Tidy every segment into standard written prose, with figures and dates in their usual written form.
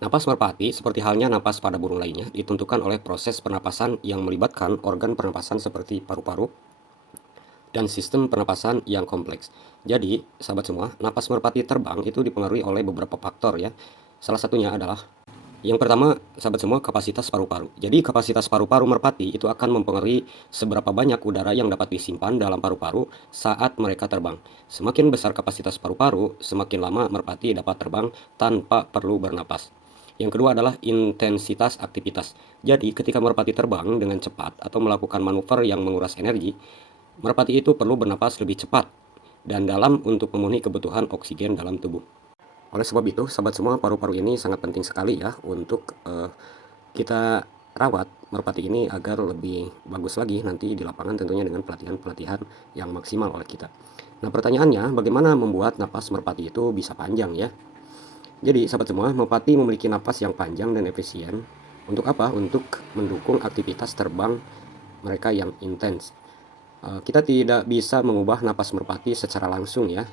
Napas merpati, seperti halnya napas pada burung lainnya, ditentukan oleh proses pernapasan yang melibatkan organ pernapasan seperti paru-paru dan sistem pernapasan yang kompleks. Jadi, sahabat semua, napas merpati terbang itu dipengaruhi oleh beberapa faktor ya. Salah satunya adalah yang pertama, sahabat semua, kapasitas paru-paru. Jadi, kapasitas paru-paru merpati itu akan mempengaruhi seberapa banyak udara yang dapat disimpan dalam paru-paru saat mereka terbang. Semakin besar kapasitas paru-paru, semakin lama merpati dapat terbang tanpa perlu bernapas. Yang kedua adalah intensitas aktivitas. Jadi, ketika merpati terbang dengan cepat atau melakukan manuver yang menguras energi, merpati itu perlu bernapas lebih cepat dan dalam untuk memenuhi kebutuhan oksigen dalam tubuh. Oleh sebab itu, sahabat semua, paru-paru ini sangat penting sekali ya untuk kita rawat merpati ini agar lebih bagus lagi nanti di lapangan, tentunya dengan pelatihan-pelatihan yang maksimal oleh kita. Nah, pertanyaannya, bagaimana membuat napas merpati itu bisa panjang ya? Jadi, sahabat semua, merpati memiliki napas yang panjang dan efisien. Untuk apa? Untuk mendukung aktivitas terbang mereka yang intens. Kita tidak bisa mengubah napas merpati secara langsung ya,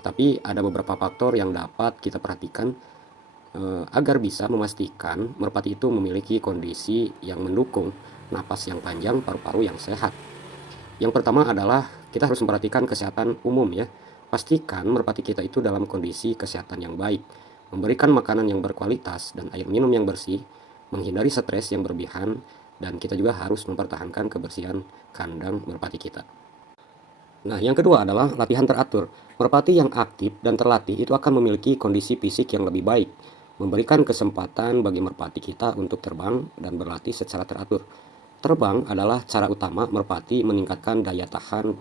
tetapi ada beberapa faktor yang dapat kita perhatikan agar bisa memastikan merpati itu memiliki kondisi yang mendukung napas yang panjang, paru-paru yang sehat. Yang pertama adalah kita harus memperhatikan kesehatan umum ya. Pastikan merpati kita itu dalam kondisi kesehatan yang baik, memberikan makanan yang berkualitas dan air minum yang bersih, menghindari stres yang berlebihan, dan kita juga harus mempertahankan kebersihan kandang merpati kita. Nah, yang kedua adalah latihan teratur. Merpati yang aktif dan terlatih itu akan memiliki kondisi fisik yang lebih baik, memberikan kesempatan bagi merpati kita untuk terbang dan berlatih secara teratur. Terbang adalah cara utama merpati meningkatkan daya tahan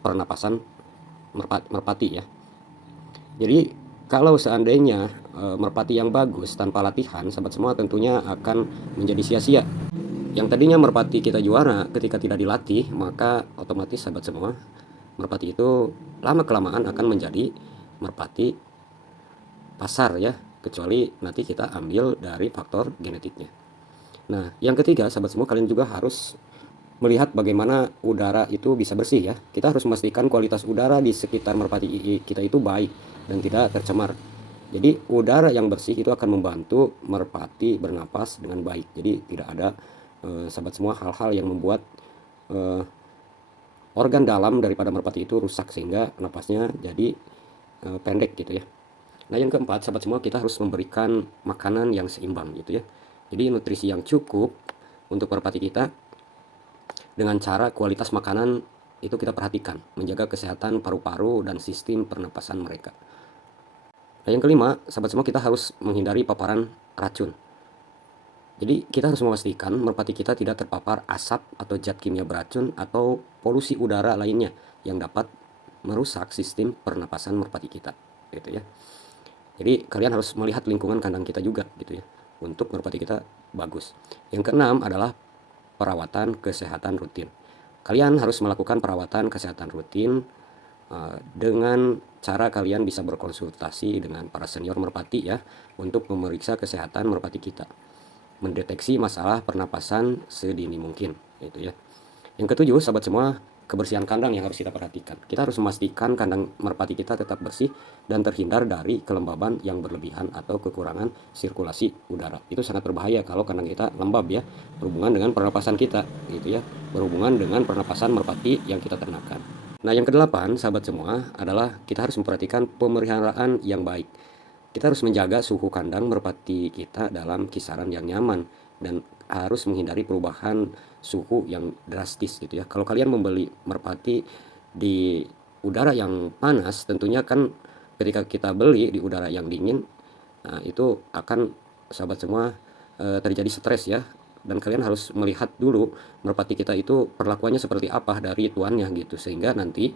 pernapasan merpati ya. Jadi kalau seandainya merpati yang bagus tanpa latihan, sahabat semua, tentunya akan menjadi sia-sia. Yang tadinya merpati kita juara ketika tidak dilatih, maka otomatis sahabat semua, merpati itu lama-kelamaan akan menjadi merpati pasar ya, kecuali nanti kita ambil dari faktor genetiknya. Nah, yang ketiga, sahabat semua, kalian juga harus melihat bagaimana udara itu bisa bersih ya. Kita harus memastikan kualitas udara di sekitar merpati kita itu baik dan tidak tercemar. Jadi udara yang bersih itu akan membantu merpati bernapas dengan baik. Jadi tidak ada sahabat semua hal-hal yang membuat organ dalam daripada merpati itu rusak sehingga napasnya jadi pendek gitu ya. Nah, yang keempat, sahabat semua, kita harus memberikan makanan yang seimbang gitu ya. Jadi nutrisi yang cukup untuk merpati kita dengan cara kualitas makanan itu kita perhatikan, menjaga kesehatan paru-paru dan sistem pernapasan mereka. Nah, yang kelima, sahabat semua, kita harus menghindari paparan racun. Jadi kita harus memastikan merpati kita tidak terpapar asap atau zat kimia beracun atau polusi udara lainnya yang dapat merusak sistem pernapasan merpati kita, gitu ya. Jadi kalian harus melihat lingkungan kandang kita juga, gitu ya, untuk merpati kita bagus. Yang keenam adalah perawatan kesehatan rutin. Kalian harus melakukan perawatan kesehatan rutin dengan cara kalian bisa berkonsultasi dengan para senior merpati ya, untuk memeriksa kesehatan merpati kita, mendeteksi masalah pernapasan sedini mungkin, gitu ya. Yang ketujuh, sahabat semua, kebersihan kandang yang harus kita perhatikan. Kita harus memastikan kandang merpati kita tetap bersih dan terhindar dari kelembaban yang berlebihan atau kekurangan sirkulasi udara. Itu sangat berbahaya kalau kandang kita lembab ya, berhubungan dengan pernapasan kita, gitu ya, berhubungan dengan pernapasan merpati yang kita ternakan. Nah, yang kedelapan, sahabat semua, adalah kita harus memperhatikan pemeliharaan yang baik. Kita harus menjaga suhu kandang merpati kita dalam kisaran yang nyaman dan harus menghindari perubahan suhu yang drastis gitu ya. Kalau kalian membeli merpati di udara yang panas, tentunya kan ketika kita beli di udara yang dingin, nah itu akan, sahabat semua, terjadi stres ya. Dan kalian harus melihat dulu merpati kita itu perlakuannya seperti apa dari tuannya gitu, sehingga nanti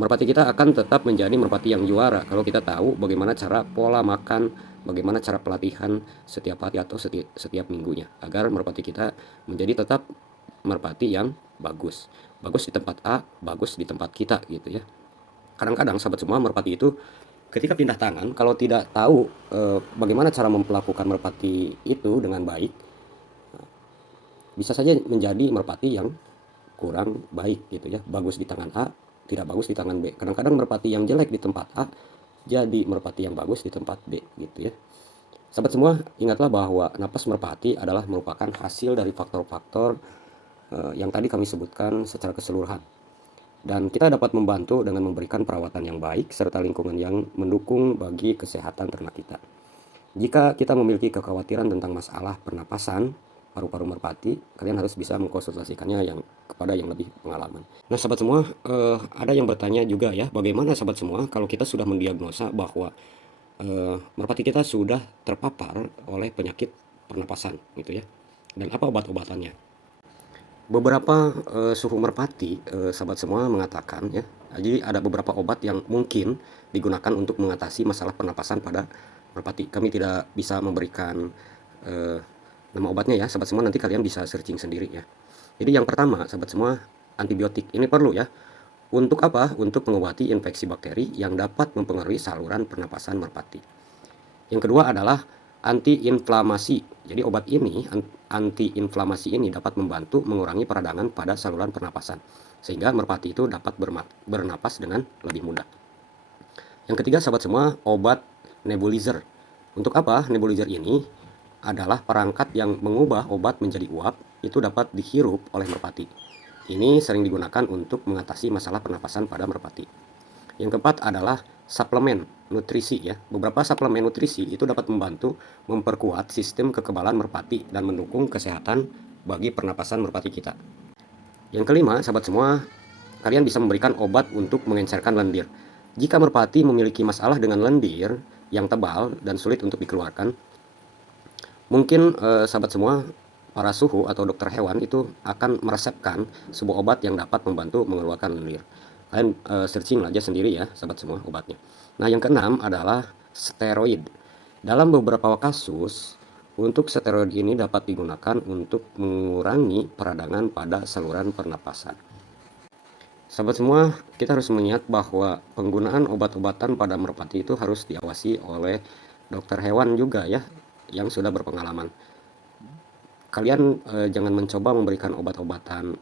merpati kita akan tetap menjadi merpati yang juara kalau kita tahu bagaimana cara pola makan, bagaimana cara pelatihan setiap hari atau setiap minggunya, agar merpati kita menjadi tetap merpati yang bagus. Bagus di tempat A, bagus di tempat kita gitu ya. Kadang-kadang sahabat semua, merpati itu ketika pindah tangan, kalau tidak tahu bagaimana cara memperlakukan merpati itu dengan baik, bisa saja menjadi merpati yang kurang baik gitu ya. Bagus di tangan A, tidak bagus di tangan B. Kadang-kadang merpati yang jelek di tempat A jadi merpati yang bagus di tempat B gitu ya. Sahabat semua, ingatlah bahwa napas merpati adalah merupakan hasil dari faktor-faktor yang tadi kami sebutkan secara keseluruhan. Dan kita dapat membantu dengan memberikan perawatan yang baik serta lingkungan yang mendukung bagi kesehatan ternak kita. Jika kita memiliki kekhawatiran tentang masalah pernapasan paru-paru merpati, kalian harus bisa mengkonsultasikannya kepada yang lebih pengalaman. Nah, sahabat semua, ada yang bertanya juga ya, bagaimana sahabat semua kalau kita sudah mendiagnosa bahwa merpati kita sudah terpapar oleh penyakit pernapasan gitu ya, dan apa obat-obatannya? Beberapa suhu merpati, sahabat semua mengatakan ya, jadi ada beberapa obat yang mungkin digunakan untuk mengatasi masalah pernapasan pada merpati. Kami tidak bisa memberikan eh, nama obatnya ya, sahabat semua, nanti kalian bisa searching sendiri ya. Jadi yang pertama, sahabat semua, antibiotik. Ini perlu ya. Untuk apa? Untuk mengobati infeksi bakteri yang dapat mempengaruhi saluran pernapasan merpati. Yang kedua adalah antiinflamasi. Jadi obat ini, antiinflamasi ini dapat membantu mengurangi peradangan pada saluran pernapasan, sehingga merpati itu dapat bernapas dengan lebih mudah. Yang ketiga, sahabat semua, obat nebulizer. Untuk apa? Nebulizer ini adalah perangkat yang mengubah obat menjadi uap, itu dapat dihirup oleh merpati. Ini sering digunakan untuk mengatasi masalah pernapasan pada merpati. Yang keempat adalah suplemen nutrisi ya. Beberapa suplemen nutrisi itu dapat membantu memperkuat sistem kekebalan merpati dan mendukung kesehatan bagi pernapasan merpati kita. Yang kelima, sahabat semua, kalian bisa memberikan obat untuk mengencerkan lendir. Jika merpati memiliki masalah dengan lendir yang tebal dan sulit untuk dikeluarkan, mungkin sahabat semua, para suhu atau dokter hewan itu akan meresepkan sebuah obat yang dapat membantu mengeluarkan lendir. Kalian searching aja sendiri ya, sahabat semua, obatnya. Nah, yang keenam adalah steroid. Dalam beberapa kasus, untuk steroid ini dapat digunakan untuk mengurangi peradangan pada saluran pernapasan. Sahabat semua, kita harus mengingat bahwa penggunaan obat-obatan pada merpati itu harus diawasi oleh dokter hewan juga ya, yang sudah berpengalaman. Kalian jangan mencoba memberikan obat-obatan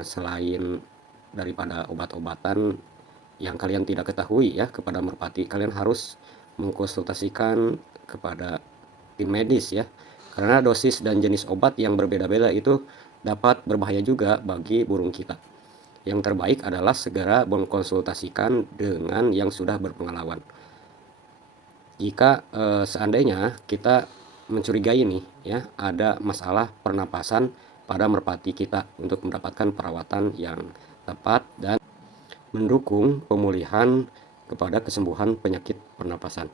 selain daripada obat-obatan yang kalian tidak ketahui ya kepada merpati. Kalian harus mengkonsultasikan kepada tim medis ya, karena dosis dan jenis obat yang berbeda-beda itu dapat berbahaya juga bagi burung kita. Yang terbaik adalah segera mengkonsultasikan dengan yang sudah berpengalaman. Jika seandainya kita mencurigai nih ya, ada masalah pernapasan pada merpati kita, untuk mendapatkan perawatan yang tepat dan mendukung pemulihan kepada kesembuhan penyakit pernapasan.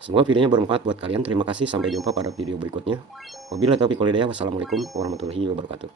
Semoga videonya bermanfaat buat kalian. Terima kasih, sampai jumpa pada video berikutnya. Wabillahi taufiq wal hidayah. Wassalamualaikum warahmatullahi wabarakatuh.